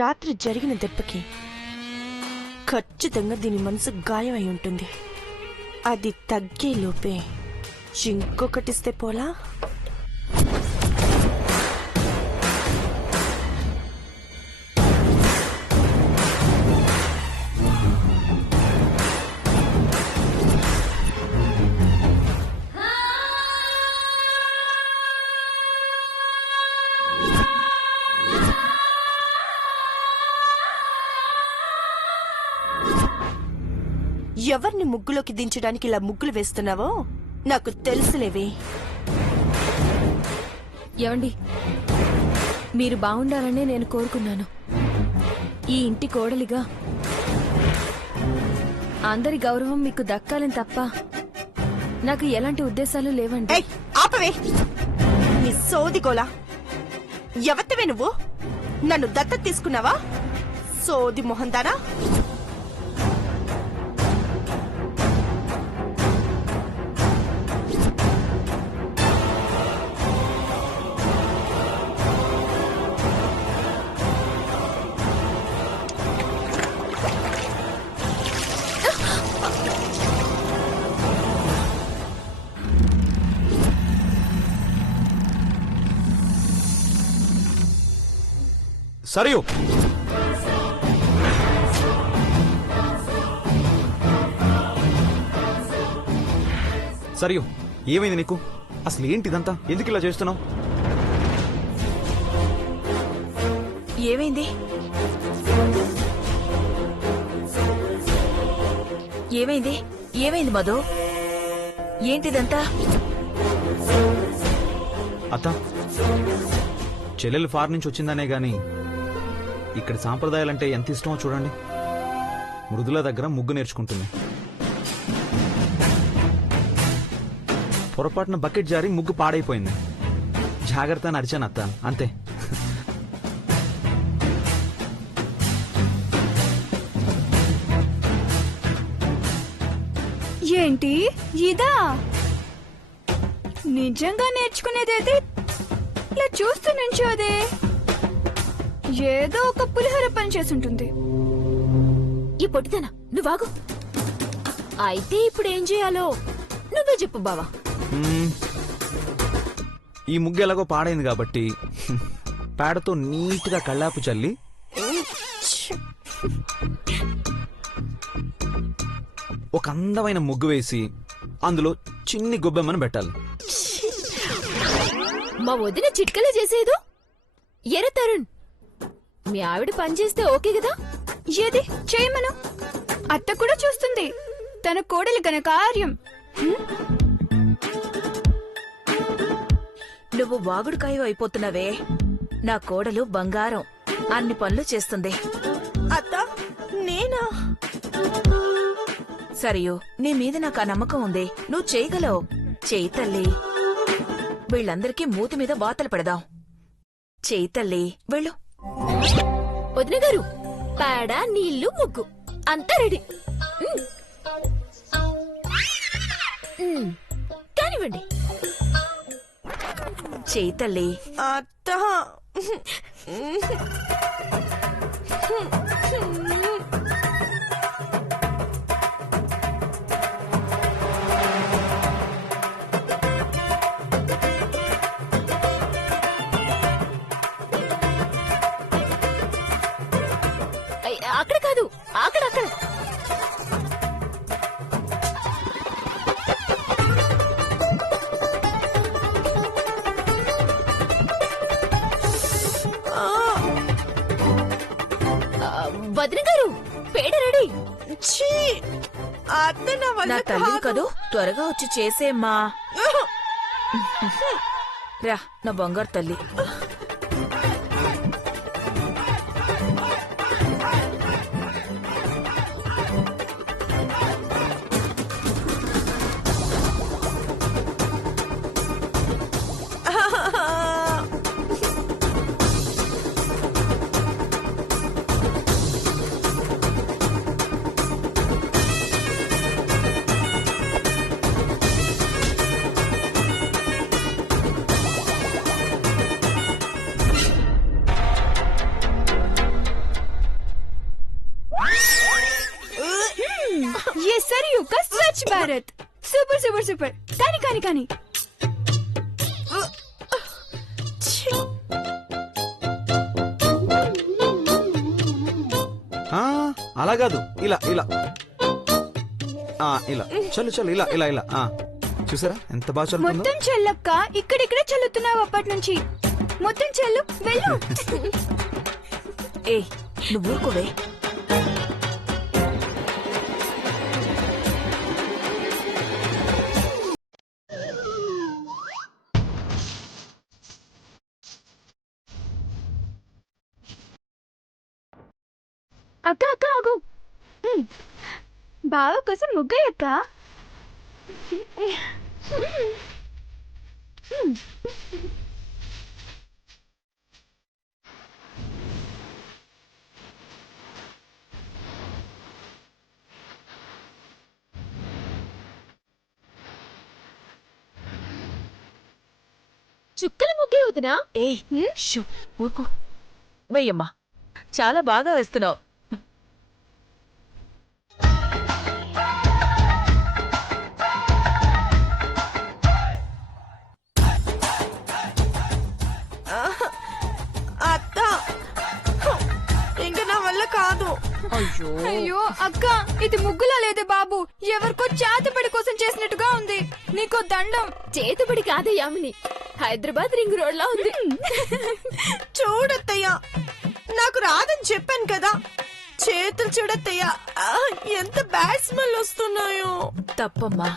రాత్రి జరిగిన దెబ్బకి ఖచ్చితంగా దీని మనసు గాయం అయి ఉంటుంది. అది తగ్గే లోపే ఇంకొకటిస్తే పోలా. ఎవరిని ముగ్గులోకి దించడానికి ఇలా ముగ్గులు వేస్తున్నావో నాకు తెలుసులేవే. ఏవండి, మీరు బాగుండాలనే నేను కోరుకున్నాను. ఈ ఇంటి కోడలిగా అందరి గౌరవం మీకు దక్కాలని తప్ప నాకు ఎలాంటి ఉద్దేశాలు లేవండి. ఏయ్, ఆపవే నీ సోది గోలా. ఎవత్తవే నువ్వు? నన్ను దత్తత తీసుకున్నావా? సోది మొహందానా. సరియు, సరియు, ఏమైంది నీకు? అసలు ఏంటిదంతా? ఎందుకు ఇలా చేస్తున్నావు? ఏమైంది? ఏమైంది? ఏమైంది మధు? ఏంటిదంతా? అత్త, చెల్లెలు ఫార్ నుంచి వచ్చిందనే గాని ఇక్కడ సాంప్రదాయాలంటే ఎంత ఇష్టమో చూడండి. మృదుల దగ్గర ముగ్గు నేర్చుకుంటుంది. పొరపాటున బకెట్ జారి ముగ్గు పాడైపోయింది. జాగ్రత్త అని అరిచాను అత్త, అంతే. ఏంటి ఇదా? నిజంగా నేర్చుకునేదైతే ఇలా చూస్తూ నుంచోదే. ఏదో ఒక పులిహోర పని చేసుంటుంది. ఈ పొట్టిదనా నువ్వాగు. అయితే ఇప్పుడు ఏం చేయాలో నువ్వే చెప్పు బావా. ఈ ముగ్గు ఎలాగో పాడైంది కాబట్టి పేడతో నీట్గా కళ్ళాపు చల్లి ఒక అందమైన ముగ్గు వేసి అందులో చిన్ని గొబ్బెమ్మను పెట్టాలి. మా వదిన చిట్కలే చేసేదు. ఎర తరుణ్, మీ ఆవిడ పనిచేస్తే ఓకే కదా? ఏది చేయమను. అత్త కూడా చూస్తుంది. తన కోడలి గన కార్యం. నువ్వు వాగుడుకాయ అయిపోతున్నావే. నా కోడలు బంగారం, అన్ని పనులు చేస్తుంది. అత్త, నేనా? సరియు, నీ మీద నాకు ఆ నమ్మకం ఉంది. నువ్వు చేయగలవు. చేయి తల్లి. వీళ్ళందరికీ మూతి మీద వాతలు పెడదాం. చేయి తల్లి, వెళ్ళు. వదిన గారు, పేడ, నీళ్లు, ముగ్గు అంతా రెడీ. కానివ్వండి. చేయి తల్లి. అత్త, అక్కడ కాదు, అక్కడ. వదిన గారు, పేడ రెడీ. ఛీ, అత్త నా వల్ల నా తల్లి కాదు. కదూ, త్వరగా వచ్చి చేసేమ్మా. రా నా బంగారు తల్లి. సరి యొక్క Swachh Bharat. Super super super. కానీ కానీ కానీ ఆ, అలా కాదు, ఇలా ఇలా ఇలా చల్లు చల్లు, ఇలా ఇలా ఇలా చూసారా ఎంత బాగా చల్లుతుందో. మొత్తం చెల్లక్క. ఇక్కడిక్కడే చల్లుతున్నావు అప్పటి నుంచి. మొత్తం చెల్లు వెళ్ళు. ఏ నువ్వు ఊరుకోవే. అక్క అక్క ఆగు. బావ కోసం ముగ్గయ్యక్క. చుక్కల ముగ్గే వదినా. ఏ షూ, ఊరుకో. వెయ్యమ్మా, చాలా బాగా వేస్తున్నావు. అత్త, ఇంకా నా వల్ల కాదు. అయ్యో అక్క, ఇది ముగ్గులా లేదే బాబు. ఎవరికో చేతబడి కోసం చేసినట్టుగా ఉంది. నీకో దండం. చేతుబడి కాదు యామిని, హైదరాబాద్ రింగ్ రోడ్ లా ఉంది. చూడత్తయ్యా, నాకు రాదని చెప్పాను కదా. చేతులు చూడత్తయ్యా, ఎంత బ్యాడ్ స్మెల్ వస్తున్నాయో. తప్పమ్మా,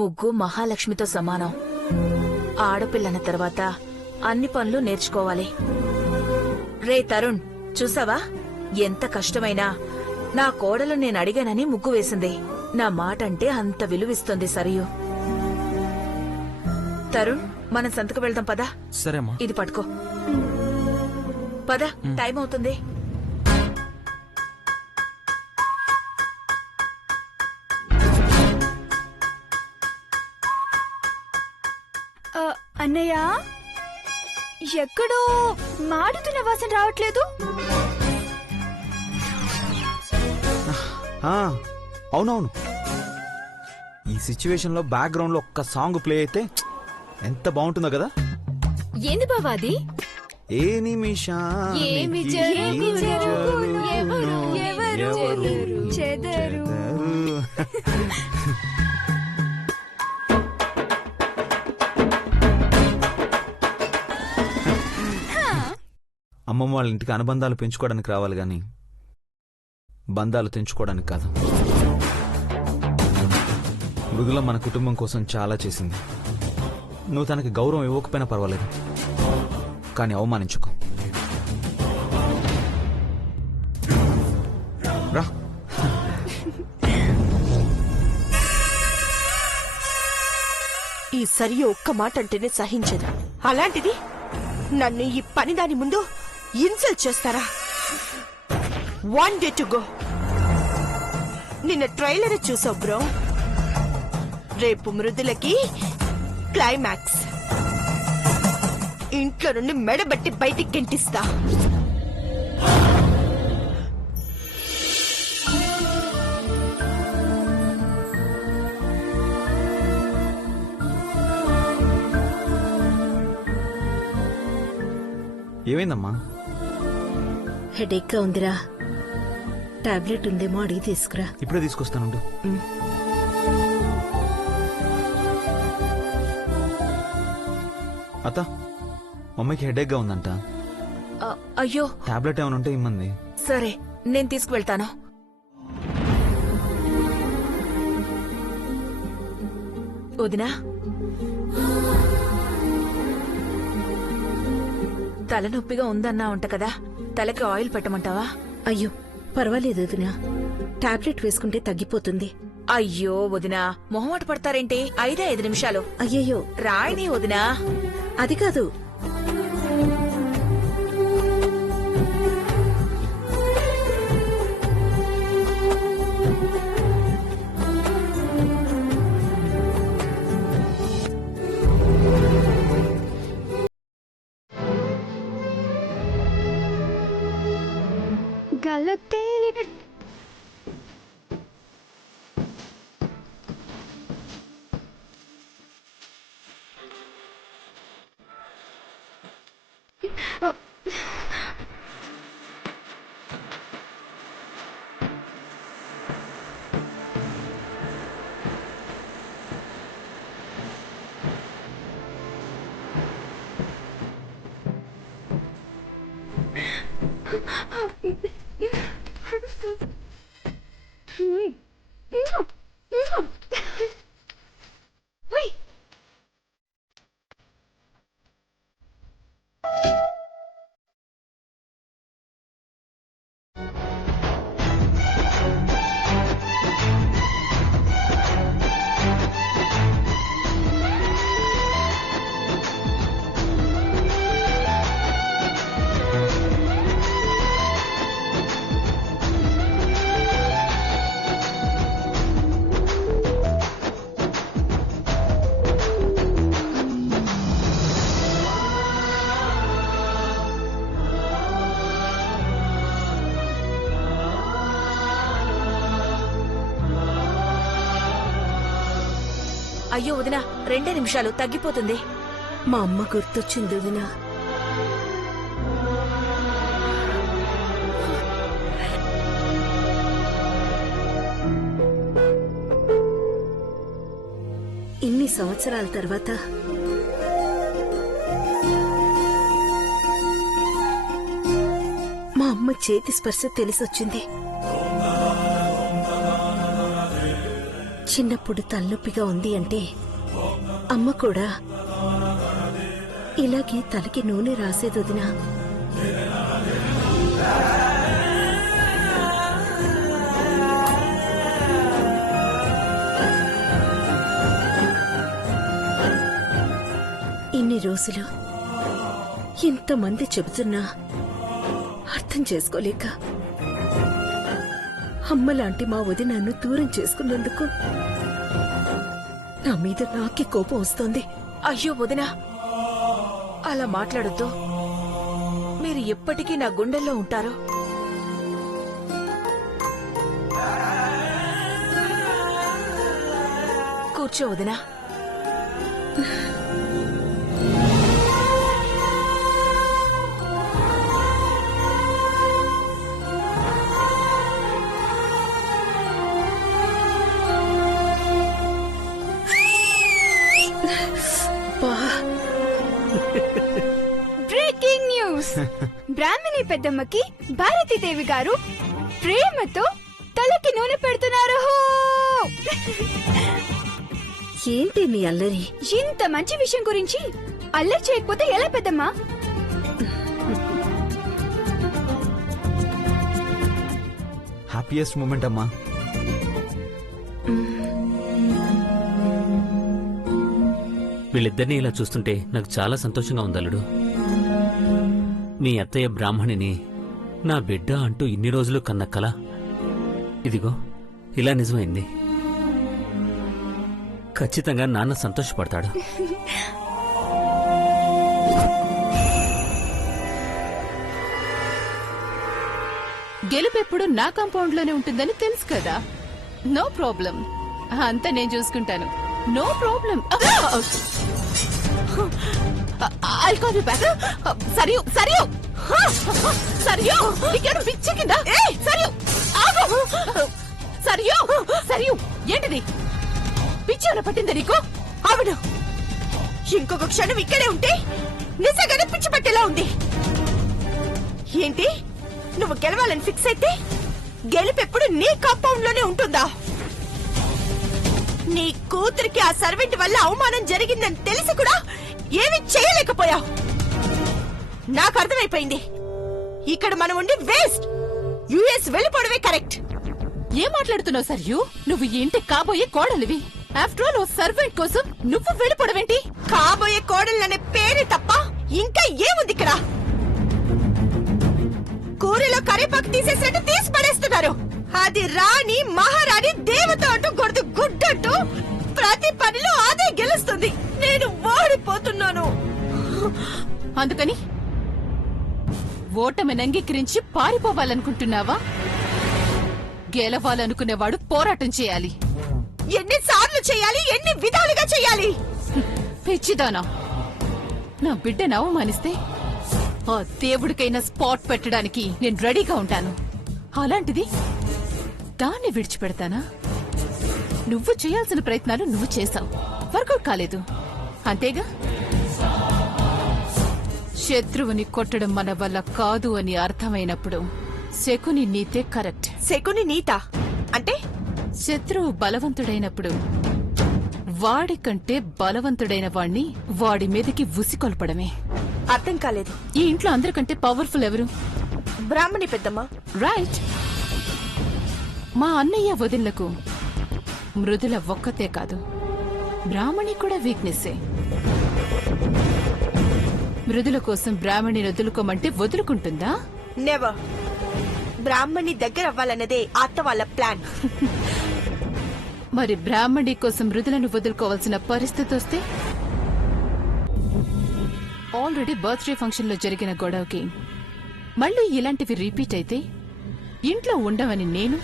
ముగ్గు మహాలక్ష్మితో సమానం. ఆడపిల్లన తర్వాత అన్ని పనులు నేర్చుకోవాలి. రే తరుణ్, చూసావా ఎంత కష్టమైనా నా కోడలు నేను అడిగానని ముగ్గు వేసింది. నా మాట అంటే అంత విలువిస్తుంది సరియు. తరుణ్, మనం సంతకు వెళ్దాం పదా. సరేమ్మా. ఇది పట్టుకో పద, టైం అవుతుంది. అన్నయ్య, ఎక్కడో మాడుతున్న వాసన రావట్లేదు. అవునవును, ఈ సిచ్యువేషన్ లో బ్యాక్గ్రౌండ్ లో ఒక్క సాంగ్ ప్లే అయితే ఎంత బాగుంటుందో కదా. ఏంది బావా అది? ఏ నిమిషానికి ఏమి జరుగును, ఎవరు ఎవరు చెదరు. అమ్మమ్మ వాళ్ళ ఇంటికి అనుబంధాలు పెంచుకోవడానికి రావాలి గాని బంధాలు తెంచుకోవడానికి కాదు. మృదుల మన కుటుంబం కోసం చాలా చేసింది. నువ్వు తనకి గౌరవం ఇవ్వకపోయినా పర్వాలేదు, కానీ అవమానించుకో. రా. ఈ సరి ఒక్క మాట అంటేనే సహించదు. అలాంటిది నన్ను ఈ పని దాని ముందు ఇన్సల్ట్ చేస్తారా? 1 day to go. నిన్న ట్రైలర్ చూసావు బ్రో. రేపు మృదులకి క్లైమాక్స్. ఇంట్లో నుండి మెడబట్టి బయటికి గెంటిస్తా. ఏమైందమ్మా? హెడేక్ గా ఉందిరా. టాబ్లెట్ ఉందేమో అడిగి తీసుకురా. ఇప్పుడే తీసుకొస్తానుండు. అత్త, మమ్మీకి హెడేక్ గా ఉందంట. అయ్యో, టాబ్లెట్ ఏమైనా ఉంటే ఇమ్మంది. సరే నేను తీసుకువెళ్తాను. వదినా, తలనొప్పిగా ఉందన్నా ఉంట కదా, తలకి ఆయిల్ పెట్టమంటావా? అయ్యో పర్వాలేదు వదినా, టాబ్లెట్ వేసుకుంటే తగ్గిపోతుంది. అయ్యో వదినా, మొహమాట పడతారేంటి? 5 నిమిషాలు. అయ్యయ్యో రాయని వదినా. అది కాదు, అయ్యో వదినా 2 నిమిషాలు తగ్గిపోతుంది. మా అమ్మ గుర్తొచ్చింది వదినా. ఇన్ని సంవత్సరాల తర్వాత మా అమ్మ చేతి స్పర్శ తెలిసొచ్చింది. చిన్నప్పుడు తలనొప్పిగా ఉంది అంటే అమ్మ కూడా ఇలాగే తలకి నూనె రాసేది వదినా. ఇన్ని రోజులు ఇంతమంది చెబుతున్నా అర్థం చేసుకోలేక అమ్మలాంటి మా వదినను దూరం చేసుకున్నందుకు నా మీద నాకే కోపం వస్తోంది. అయ్యో వదినా, అలా మాట్లాడొద్దు. మీరు ఎప్పటికీ నా గుండెల్లో ఉంటారు. కూర్చో వదినా. Breaking news! బ్రాహ్మణి పెద్దమ్మకి భారతీదేవి గారు ప్రేమతో తలకి నూనె పెడుతున్నారు. ఏంటి నీ అల్లరి? ఇంత మంచి విషయం గురించి అల్లరి చేయకపోతే ఎలా పెద్దమ్మా? హ్యాపీయెస్ట్ మూమెంట్ అమ్మా. వీళ్ళిద్దరినీ ఇలా చూస్తుంటే నాకు చాలా సంతోషంగా ఉంది అల్లుడు. మీ అత్తయ్య బ్రాహ్మణిని నా బిడ్డ అంటూ ఇన్ని రోజులు కన్న కల ఇదిగో ఇలా నిజమైంది. ఖచ్చితంగా నాన్న సంతోషపడతాడు. గెలుపెప్పుడు నా కాంపౌండ్ లోనే ఉంటుందని తెలుసు కదా. నో ప్రాబ్లం, అంతా నేను చూసుకుంటాను. No problem. సరియు సరియు సరియు నీకేడు పిచ్చి కింద. సరియు సరియు సరియు ఏంటిది? పిచ్చేమైనా పట్టిందా నీకు? అవును, ఇంకొక క్షణం ఇక్కడే ఉంటే నిజంగానే పిచ్చి పట్టేలా ఉంది. ఏంటి, నువ్వు గెలవాలని ఫిక్స్ అయితే గెలుపెప్పుడు నీ కాంపౌండ్ లోనే ఉంటుందా? నీ కూతురికి ఆ సర్వెంట్ వల్ల అవమానం జరిగిందని తెలిసి కూడా ఏమీ చేయలేకపోయావు. నాకు అర్థమైపోయింది, ఇక్కడ మనం ఉండి వేస్ట్. యుఎస్ వెళ్ళిపోవడమే కరెక్ట్. ఏం మాట్లాడుతున్నావు సరియు? నువ్వు ఇంటి కాబోయే కోడలివి. ఆఫ్టర్ ఆల్ ఓ సర్వెంట్ కోసం నువ్వు వెళ్ళిపోవడమేంటి? కాబోయే కోడలనే పేరే తప్ప ఇంకా ఏముంది ఇక్కడ? కూరలో కరివేపాకు తీసేసినట్టు తీసి పడేస్తున్నారు. అది రాణి, మహారాణి, దేవత అంటూ గొడదు గుడ్డంటూ ప్రతి పనిలో అదే గెలుస్తుంది. నేను ఓడిపోతున్నాను. అందుకని ఓటమిని అంగీకరించి పారిపోవాలనుకుంటున్నావా? గెలవాలనుకునేవాడు పోరాటం చేయాలి. ఎన్నిసార్లు చేయాలి? ఎన్ని విధాలుగా చేయాలి? పిచ్చిదానా, నా బిడ్డను అవమానిస్తే ఆ దేవుడికైనా స్పాట్ పెట్టడానికి నేను రెడీగా ఉంటాను. అలాంటిది దాన్ని విడిచిపెడతానా? నువ్వు చేయాల్సిన ప్రయత్నాలు నువ్వు చేశావు, వర్కౌట్ కాలేదు, అంతేగా. శత్రువుని కొట్టడం మన వల్ల కాదు అని అర్థమైనప్పుడు శకుని నీతే కరెక్ట్. శకుని నీత అంటే శత్రువు బలవంతుడైనప్పుడు వాడికంటే బలవంతుడైన వాణ్ణి వాడి మీదకి ఉసికొల్పడమే. అర్థం కాలేదు. ఈ ఇంట్లో అందరికంటే పవర్ఫుల్ ఎవరు? బ్రాహ్మణి పెద్దమ్మ. రైట్. మా అన్నయ్య వదినలకు మృదుల ఒక్కతే కాదు, బ్రాహ్మణి కూడా వీక్నెస్సే. మృదుల కోసం బ్రాహ్మణిని వదులుకోమంటే వదులుకుంటుందా? నెవర్. బ్రాహ్మణి దగ్గర అవ్వాలన్నదే అత్త వాళ్ళ ప్లాన్. మరి బ్రాహ్మణి కోసం మృదులను వదులుకోవాల్సిన పరిస్థితి వస్తే? ఆల్రెడీ బర్త్డే ఫంక్షన్ లో జరిగిన గొడవకి మళ్ళీ ఇలాంటివి రిపీట్ అయితే ఇంట్లో ఉండవని నేను,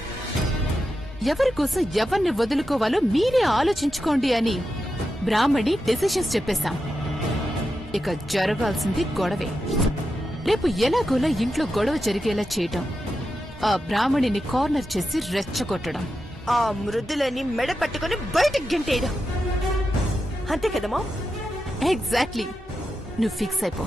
ఎవరి కోసం ఎవరిని వదులుకోవాలో మీరే ఆలోచించుకోండి అని బ్రాహ్మణి డెసిషన్స్ చెప్పేశాం. ఇక జరగాల్సింది గొడవే. రేపు ఎలాగోలా ఇంట్లో గొడవ జరిగేలా చేయటం, ఆ బ్రాహ్మణిని కార్నర్ చేసి రెచ్చగొట్టడం, ఆ మృదులని మెడ పట్టుకుని బయటకు గెంటేయడం. అంతే కదమ్మా? ఎగ్జాక్ట్లీ. నువ్వు ఫిక్స్ అయిపో.